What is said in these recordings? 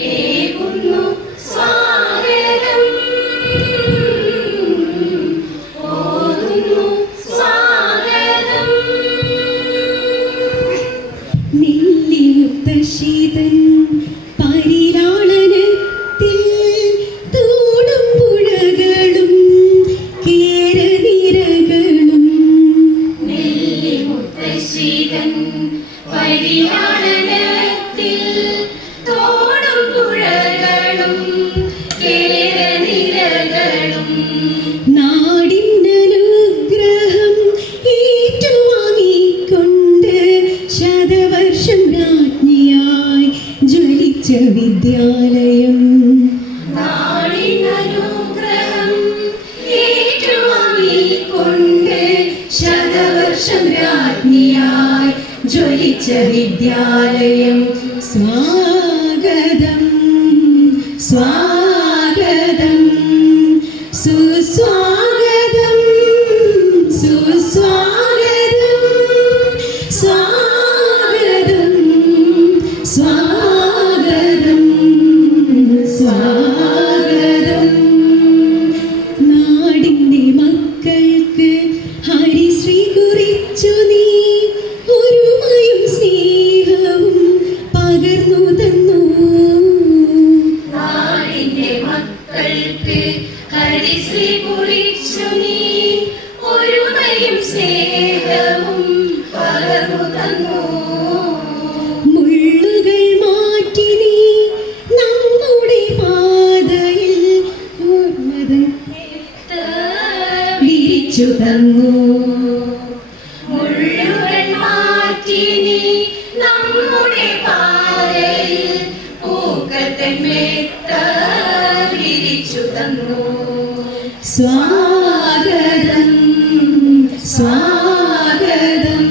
ഏകുന്നു സ്വാഗതം ഓതുന്നു സ്വാഗതം. നെല്ലിമുത്തശ്ശീതൻ പരിലാളനത്തിൽ തോടും പുഴകളും കേരനിരകളും. നെല്ലിമുത്തശ്ശീതൻ പരിലാളനത്തിൽ തോടും പുഴകളും കേരനിരകളും. നാടിനനുഗ്രഹം ഏറ്റുവാങ്ങിക്കൊണ്ട് ശതവർഷം രാജ്ഞിയായി ജ്വലിച്ച വിദ്യാലയം. നാടിനനുഗ്രഹം ഏറ്റുവാങ്ങിക്കൊണ്ട് ശതവർഷം രാജ്ഞിയായി ജ്വലിച്ച വിദ്യാലയം. സ്വാഗതം സ്വാഗതം സുസ്വാഗതം സുസ്വാഗതം സ്വാഗതം സ്വാഗതം സ്വാഗതം. നാടിൻ്റെ മക്കൾക്ക് ഹരിശ്രീ കുറിച്ചു നീ ഒരുമയും സ്നേഹവും പകർന്നു തന്നു. നാടിന്റെ മക്കൾക്ക് ഹരിശ്രീ കുറിച്ചു നീ ഒരുമയും സ്നേഹവും പകർന്നു തന്നു. മുള്ളുകൾ മാറ്റി നീ നമ്മുടെ പാതയിൽ ഓർമ്മതൻ വിരിച്ചു തന്നു. മുള്ളുകൾ മാറ്റി നീ നമ്മുടെ പാതയിൽ പൂക്കൾ തെന്മേത്ത വിരിച്ചു തന്നു. സ്വാഗതം സ്വാഗതം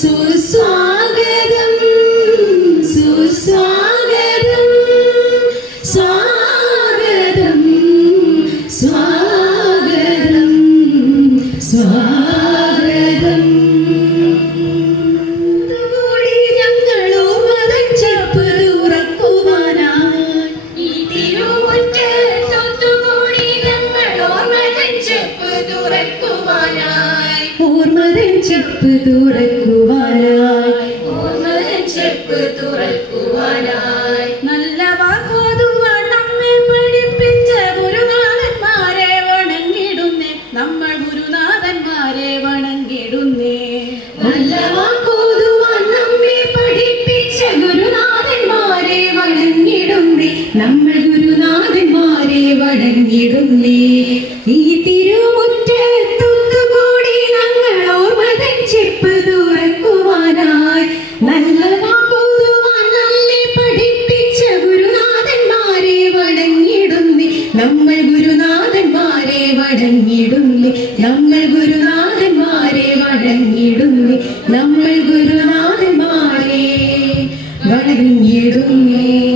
സുസ്വാഗതം സുസ്വാഗതം സ്വാഗതം സ്വാഗതം സ്വാഗതം. കൂടി ഞങ്ങളോ മതം ചെപ്പ് തുറക്കുവാനായി ഈ തിരുമുറ്റത്തൊത്തുകൂടി ഞങ്ങൾ ഓർമ്മതൻ ചെപ്പ് തുറക്കുവാനായി. ഓർമ്മതൻ ചെപ്പ് തുറക്കുവാനായി ഓർമ്മതൻ ചെപ്പ് തുറക്കുവാനായി. നല്ല വാക്കോതുവാൻ നമ്മെ പഠിപ്പിച്ച ഗുരുനാഥന്മാരെ വണങ്ങിടുന്നേ. നമ്മൾ ഗുരുനാഥന്മാരെ വണങ്ങിടുന്നേ. നല്ല വാക്കോതുവാൻ നമ്മെ പഠിപ്പിച്ച ഗുരുനാഥന്മാരെ വണങ്ങിടുന്നേ. നമ്മൾ ഗുരുനാഥന്മാരെ വണങ്ങിടുന്നേ. ഈ തിരുമുറ്റത്തൊത്തുകൂടി ഞങ്ങൾ ഓർമ്മതൻ ചെപ്പ് തുറക്കുവാനായി. നല്ല വാക്കോതുവാൻ നമ്മെ പഠിപ്പിച്ച ഗുരുനാഥന്മാരെ വണങ്ങിടുന്നേ. നമ്മൾ ഗുരുനാഥന്മാരെ വണങ്ങിടുന്നേ. നമ്മൾ ഗുരുനാഥന്മാരെ വണങ്ങിടുന്നേ. നമ്മൾ ഗുരുനാഥന്മാരെ വണങ്ങിടുന്നേ.